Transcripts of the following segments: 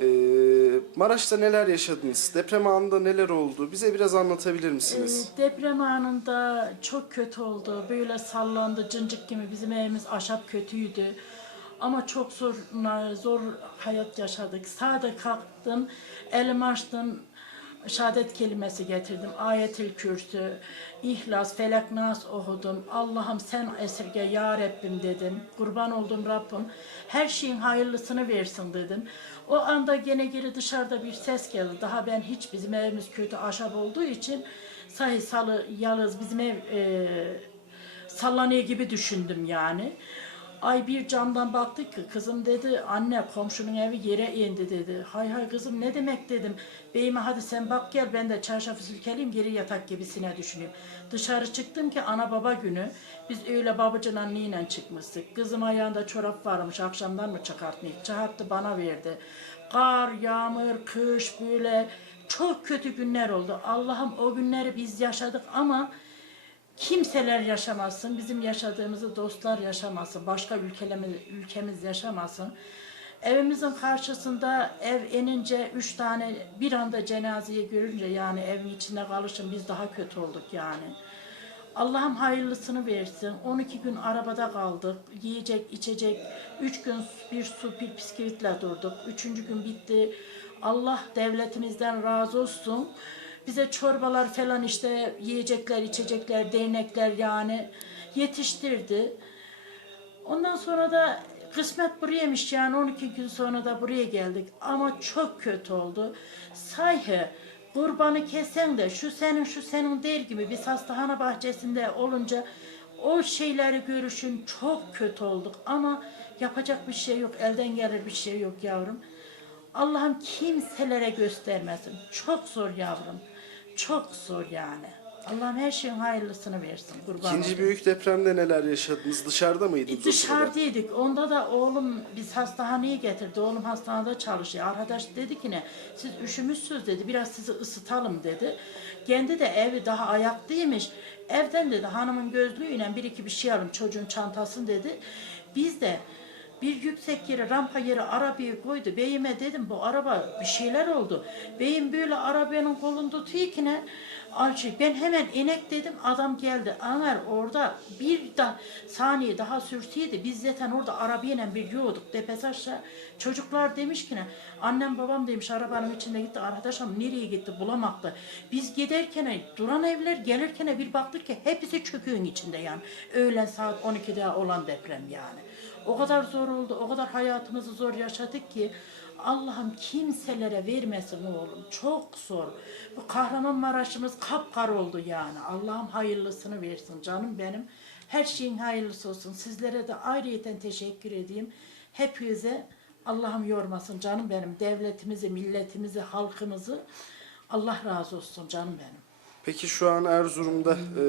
Ee, Maraş'ta neler yaşadınız? Deprem anında neler oldu? Bize biraz anlatabilir misiniz? e, deprem anında çok kötü oldu. Böyle sallandı cıncık gibi bizim evimiz ahşap kötüydü. Ama çok zor zor hayat yaşadık. Sade kalktım, elimi açtım, şehadet kelimesi getirdim. Ayetül Kürsü, İhlas, Felak Nas okudum. Allah'ım sen esirge ya Rabbim dedim. Kurban oldum Rabbim. Her şeyin hayırlısını versin dedim. O anda gene geri dışarıda bir ses geldi. Daha ben hiç bizim evimiz kötü ahşap olduğu için sahi salı yalnız bizim ev e, sallanıyor gibi düşündüm yani. Ay bir camdan baktık ki kızım dedi anne komşunun evi yere indi dedi. Hay hay kızım ne demek dedim. Beyime hadi sen bak gel ben de çarşafı silkeleyim geri yatak gibisine düşünüyorum. Dışarı çıktım ki ana baba günü biz öyle babacın anneyle çıkmıştık. Kızım ayağında çorap varmış akşamdan mı çıkartmayıp çıkarttı bana verdi. Kar, yağmur, kış böyle çok kötü günler oldu. Allah'ım o günleri biz yaşadık ama kimseler yaşamasın, bizim yaşadığımızı dostlar yaşamasın, başka ülkelerimiz, ülkemiz yaşamasın. Evimizin karşısında ev enince üç tane bir anda cenazeyi görünce yani evin içinde kalışın biz daha kötü olduk yani. Allah'ım hayırlısını versin. 12 gün arabada kaldık. Yiyecek, içecek. 3 gün bir su, bir bisküvitle durduk. Üçüncü gün bitti. Allah devletimizden razı olsun. Bize çorbalar falan işte yiyecekler, içecekler, dernekler yani yetiştirdi. Ondan sonra da kısmet buraymış yani 12 gün sonra da buraya geldik. Ama çok kötü oldu. Sahi kurbanı kesen de şu senin şu senin der gibi biz hastahane bahçesinde olunca o şeyleri görüşün çok kötü olduk. Ama yapacak bir şey yok, elden gelir bir şey yok yavrum. Allah'ım kimselere göstermesin. Çok zor yavrum. Çok zor yani. Allah'ım her şeyin hayırlısını versin. Kurban İkinci olayım. büyük depremde neler yaşadınız? Dışarıda mıydınız? o sırada? Dışarıdaydık. Onda da oğlum biz hastaneye getirdi. Oğlum hastanede çalışıyor. Arkadaş dedi ki ne? Siz üşümüşsünüz dedi. Biraz sizi ısıtalım dedi. Kendi de evi daha ayaklıymış. Evden dedi hanımın gözlüğüyle bir iki bir şey alın çocuğun çantasını dedi. Biz de bir yüksek yere, rampa yere arabayı koydu. Beyime dedim bu araba bir şeyler oldu. Beyim böyle arabanın kolunu tutuyor ki ne? Ben hemen inek dedim adam geldi. Ömer orada bir da saniye daha sürseydi biz zaten orada arabayla bir yiyorduk tepesi aşağı. Çocuklar demiş ki ne? Annem babam demiş arabanın içinde gitti. Arkadaşım nereye gitti bulamaktı. Biz giderken duran evler gelirken bir baktık ki hepsi çöküğün içinde yani. Öğlen saat 12'de olan deprem yani. O kadar zor oldu, o kadar hayatımızı zor yaşadık ki Allah'ım kimselere vermesin oğlum. Çok zor. Bu Kahramanmaraş'ımız kapkara oldu yani. Allah'ım hayırlısını versin canım benim. Her şeyin hayırlısı olsun. Sizlere de ayrıyeten teşekkür edeyim. Hepinize Allah'ım yormasın canım benim. Devletimizi, milletimizi, halkımızı Allah razı olsun canım benim. Peki şu an Erzurum'da e,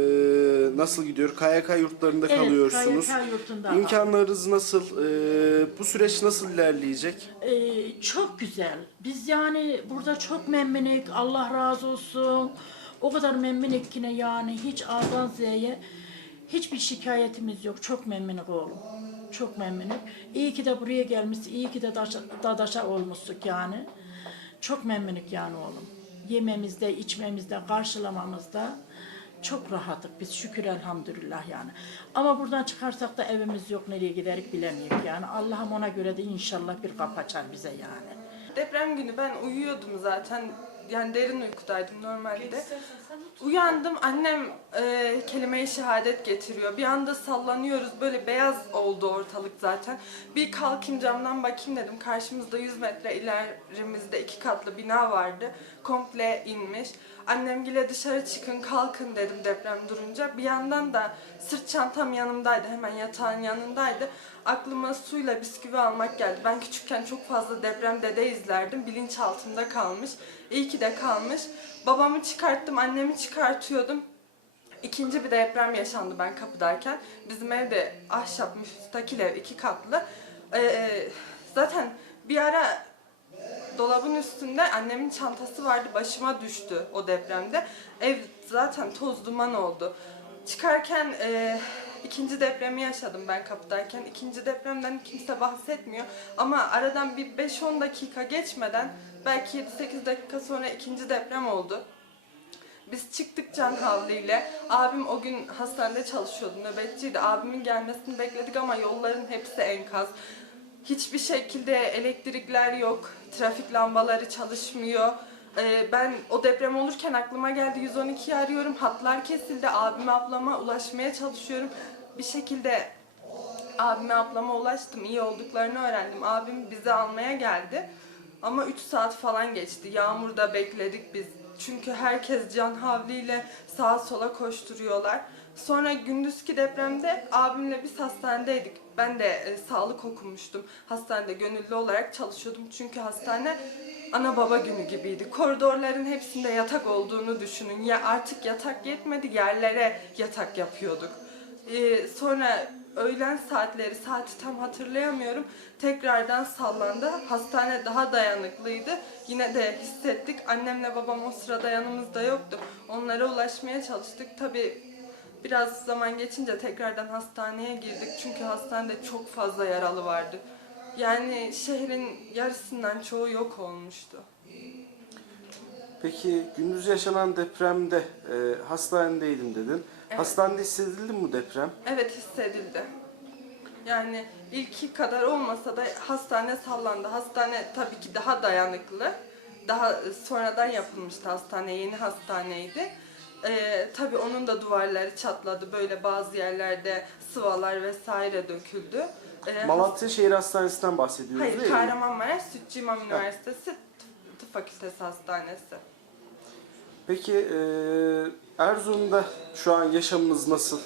nasıl gidiyor? KYK yurtlarında Evet, kalıyorsunuz. KYK yurtunda. İmkanlarınız nasıl? E, bu süreç nasıl ilerleyecek? Ee, çok güzel. Biz yani burada çok memnunuk. Allah razı olsun. O kadar memnunuk ki ne yani hiç A'dan Z'ye hiçbir şikayetimiz yok. Çok memnunuk oğlum. Çok memnunuk. İyi ki de buraya gelmiş. iyi ki de daşa, dadaşa olmuştuk yani. Çok memnunuk yani oğlum. Yememizde, içmemizde, karşılamamızda çok rahatlık biz şükür elhamdülillah yani. Ama buradan çıkarsak da evimiz yok nereye giderik bilemiyoruz yani. Allah'ım ona göre de inşallah bir kapı açar bize yani. Deprem günü ben uyuyordum zaten. Yani derin uykudaydım normalde. Uyandım annem e, kelime-i şehadet getiriyor. Bir anda sallanıyoruz böyle beyaz oldu ortalık zaten. Bir kalkayım camdan bakayım dedim. Karşımızda 100 metre ilerimizde iki katlı bina vardı. Komple inmiş. Annemgile dışarı çıkın kalkın dedim deprem durunca. Bir yandan da sırt çantam yanımdaydı hemen yatağın yanındaydı. Aklıma suyla bisküvi almak geldi. Ben küçükken çok fazla deprem dede izlerdim. Bilinçaltımda kalmış. İyi ki de kalmış. Babamı çıkarttım, annemi çıkartıyordum. İkinci bir deprem yaşandı ben kapıdayken. Bizim evde ahşap müstakil ev iki katlı. Ee, zaten bir ara dolabın üstünde annemin çantası vardı başıma düştü o depremde. Ev zaten toz duman oldu. Çıkarken e, ikinci depremi yaşadım ben kapıdayken. İkinci depremden kimse bahsetmiyor. Ama aradan bir 5-10 dakika geçmeden belki 7-8 dakika sonra ikinci deprem oldu. Biz çıktık can havliyle. Abim o gün hastanede çalışıyordu, nöbetçiydi. Abimin gelmesini bekledik ama yolların hepsi enkaz. Hiçbir şekilde elektrikler yok, trafik lambaları çalışmıyor. Ee, ben o deprem olurken aklıma geldi 112'yi arıyorum, hatlar kesildi, abime ablama ulaşmaya çalışıyorum. Bir şekilde abime ablama ulaştım, iyi olduklarını öğrendim. Abim bizi almaya geldi. Ama 3 saat falan geçti. Yağmurda bekledik biz. Çünkü herkes can havliyle sağa sola koşturuyorlar. Sonra gündüzki depremde abimle biz hastanedeydik. Ben de e, sağlık okumuştum. Hastanede gönüllü olarak çalışıyordum. Çünkü hastane ana baba günü gibiydi. Koridorların hepsinde yatak olduğunu düşünün. Ya artık yatak yetmedi yerlere yatak yapıyorduk. Ee, sonra öğlen saatleri, saati tam hatırlayamıyorum. Tekrardan sallandı. Hastane daha dayanıklıydı. Yine de hissettik. Annemle babam o sırada yanımızda yoktu. Onlara ulaşmaya çalıştık. Tabii biraz zaman geçince tekrardan hastaneye girdik. Çünkü hastanede çok fazla yaralı vardı. Yani şehrin yarısından çoğu yok olmuştu. Peki gündüz yaşanan depremde e, hastanedeydim dedin. Evet. Hastanede hissedildi mi bu deprem? Evet hissedildi. Yani ilki kadar olmasa da hastane sallandı. Hastane tabii ki daha dayanıklı. Daha sonradan yapılmıştı hastane, yeni hastaneydi. Ee, tabii onun da duvarları çatladı. Böyle bazı yerlerde sıvalar vesaire döküldü. Ee, Malatya Şehir Hastanesi'nden bahsediyoruz Hayır, değil mi? Kahramanmaraş Sütçü İmam Üniversitesi Tıp- Tıp Fakültesi Hastanesi. Peki e, Erzurum'da şu an yaşamımız nasıl?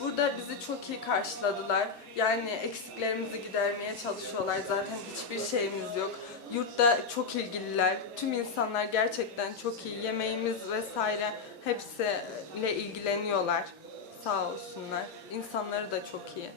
Burada bizi çok iyi karşıladılar. Yani eksiklerimizi gidermeye çalışıyorlar. Zaten hiçbir şeyimiz yok. Yurtta çok ilgililer. Tüm insanlar gerçekten çok iyi. Yemeğimiz vesaire hepsiyle ilgileniyorlar. Sağ olsunlar. İnsanları da çok iyi.